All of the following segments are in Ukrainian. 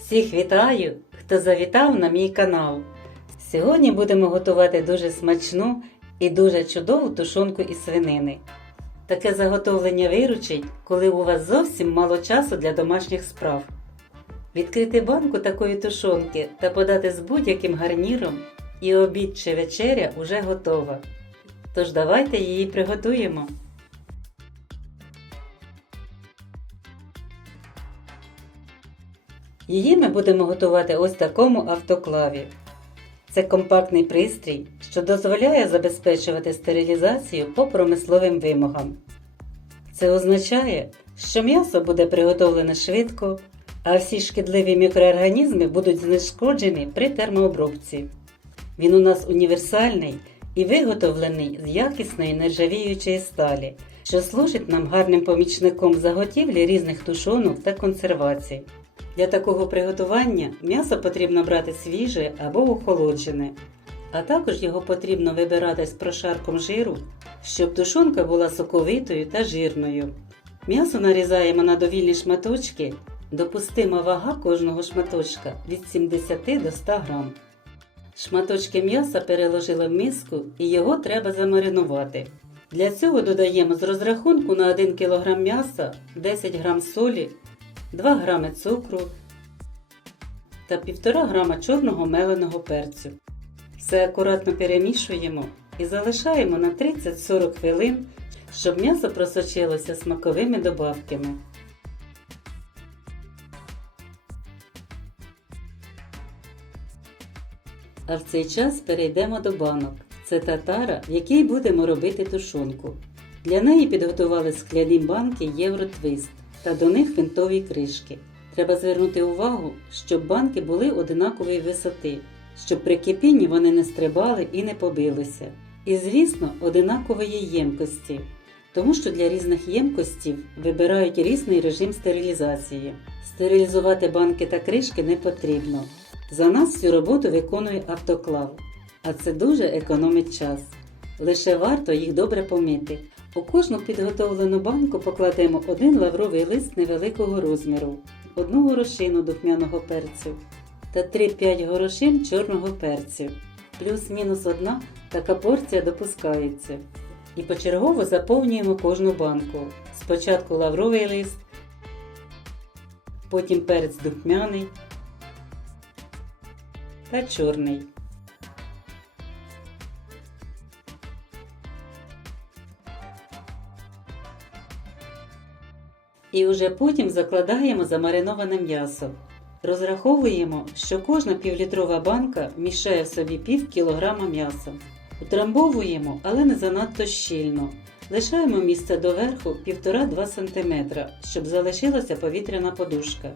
Всіх вітаю, хто завітав на мій канал. Сьогодні будемо готувати дуже смачну і дуже чудову тушонку із свинини. Таке заготовлення виручить, коли у вас зовсім мало часу для домашніх справ. Відкрити банку такої тушонки та подати з будь-яким гарніром, і обід чи вечеря уже готова. Тож давайте її приготуємо. Її ми будемо готувати ось такому автоклаві. Це компактний пристрій, що дозволяє забезпечувати стерилізацію по промисловим вимогам. Це означає, що м'ясо буде приготовлене швидко, а всі шкідливі мікроорганізми будуть знешкоджені при термообробці. Він у нас універсальний і виготовлений з якісної нержавіючої сталі, що служить нам гарним помічником заготівлі різних тушонок та консервацій. Для такого приготування м'ясо потрібно брати свіже або охолоджене, а також його потрібно вибирати з прошарком жиру, щоб тушонка була соковитою та жирною. М'ясо нарізаємо на довільні шматочки, допустима вага кожного шматочка від 70 до 100 грам. Шматочки м'яса переложили в миску і його треба замаринувати. Для цього додаємо з розрахунку на 1 кг м'яса 10 г солі, 2 г цукру та 1,5 г чорного меленого перцю. Все акуратно перемішуємо і залишаємо на 30-40 хвилин, щоб м'ясо просочилося смаковими добавками. А в цей час перейдемо до банок. Це татара, в якій будемо робити тушонку. Для неї підготували скляні банки Євротвист та до них винтові кришки. Треба звернути увагу, щоб банки були одинакової висоти, щоб при кипінні вони не стрибали і не побилися. І, звісно, одинакової ємкості, тому що для різних ємкостів вибирають різний режим стерилізації. Стерилізувати банки та кришки не потрібно. За нас цю роботу виконує автоклав, а це дуже економить час. Лише варто їх добре помити. У кожну підготовлену банку покладемо один лавровий лист невеликого розміру, одну горошину духмяного перцю та 3-5 горошин чорного перцю. Плюс-мінус одна така порція допускається. І почергово заповнюємо кожну банку. Спочатку лавровий лист, потім перець духмяний та чорний. І вже потім закладаємо замариноване м'ясо. Розраховуємо, що кожна півлітрова банка вміщає в собі пів кілограма м'яса. Утрамбовуємо, але не занадто щільно. Лишаємо місце доверху 1,5-2 см, щоб залишилася повітряна подушка.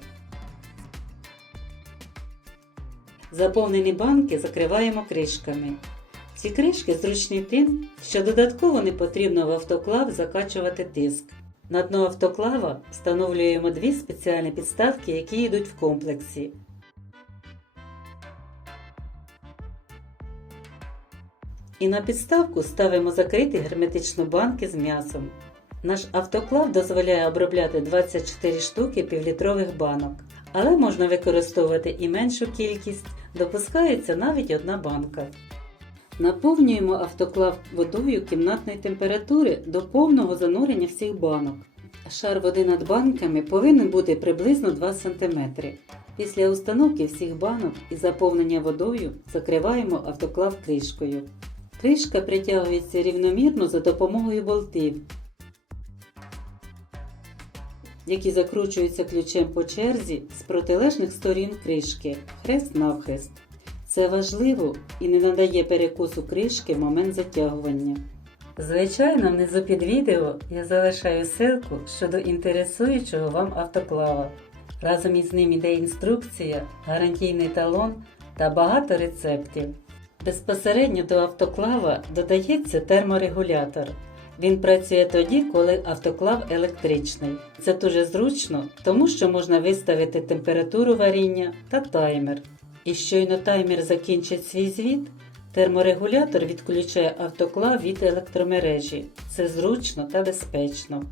Заповнені банки закриваємо кришками. Ці кришки зручні тим, що додатково не потрібно в автоклав закачувати тиск. На дно автоклава встановлюємо дві спеціальні підставки, які йдуть в комплексі. І на підставку ставимо закриті герметично банки з м'ясом. Наш автоклав дозволяє обробляти 24 штуки півлітрових банок, але можна використовувати і меншу кількість, допускається навіть одна банка. Наповнюємо автоклав водою кімнатної температури до повного занурення всіх банок. Шар води над банками повинен бути приблизно 2 см. Після установки всіх банок і заповнення водою закриваємо автоклав кришкою. Кришка притягується рівномірно за допомогою болтів, які закручуються ключем по черзі з протилежних сторін кришки, хрест навхрест. Це важливо і не надає перекусу кришки в момент затягування. Звичайно, внизу під відео я залишаю ссылку щодо інтересуючого вам автоклава. Разом із ним іде інструкція, гарантійний талон та багато рецептів. Безпосередньо до автоклава додається терморегулятор. Він працює тоді, коли автоклав електричний. Це дуже зручно, тому що можна виставити температуру варіння та таймер. І щойно таймер закінчить свій звіт, терморегулятор відключає автоклав від електромережі. Це зручно та безпечно.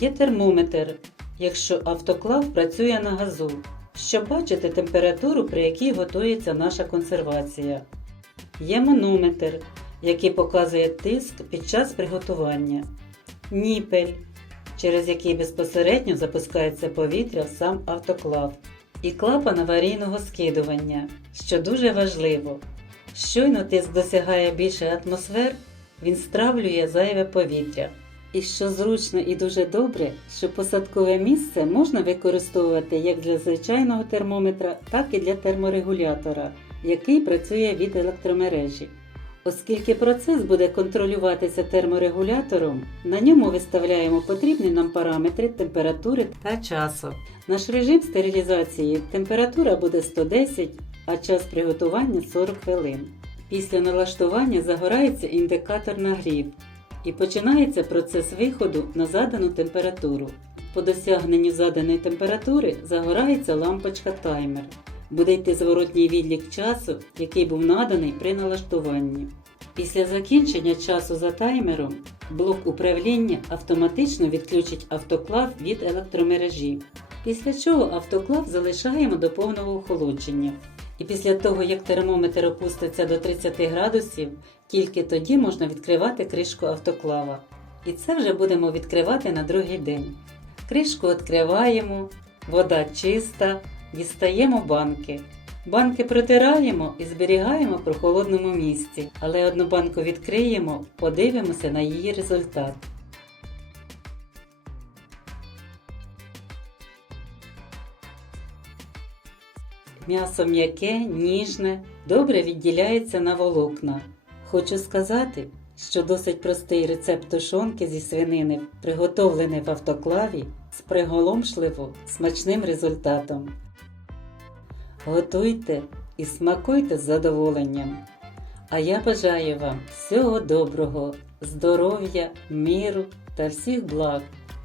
Є термометр, якщо автоклав працює на газу, щоб бачити температуру, при якій готується наша консервація. Є манометр, який показує тиск під час приготування, ніпель, через який безпосередньо запускається повітря в сам автоклав, і клапан аварійного скидування, що дуже важливо. Щойно тиск досягає більше атмосфер, він стравлює зайве повітря. І що зручно і дуже добре, що посадкове місце можна використовувати як для звичайного термометра, так і для терморегулятора, який працює від електромережі. Оскільки процес буде контролюватися терморегулятором, на ньому виставляємо потрібні нам параметри температури та часу. Наш режим стерилізації температура буде 110, а час приготування 40 хвилин. Після налаштування загорається індикатор нагрів і починається процес виходу на задану температуру. По досягненню заданої температури загорається лампочка таймер. Буде йти зворотній відлік часу, який був наданий при налаштуванні. Після закінчення часу за таймером блок управління автоматично відключить автоклав від електромережі. Після чого автоклав залишаємо до повного охолодження. І після того, як термометр опуститься до 30 градусів, тільки тоді можна відкривати кришку автоклава. І це вже будемо відкривати на другий день. Кришку відкриваємо, вода чиста, дістаємо банки. Банки протираємо і зберігаємо в прохолодному місці, але одну банку відкриємо, подивимося на її результат. М'ясо м'яке, ніжне, добре відділяється на волокна. Хочу сказати, що досить простий рецепт тушонки зі свинини, приготовлений в автоклаві, з приголомшливо смачним результатом. Готуйте і смакуйте з задоволенням. А я бажаю вам всього доброго, здоров'я, міру та всіх благ.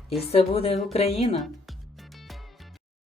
І все буде Україна!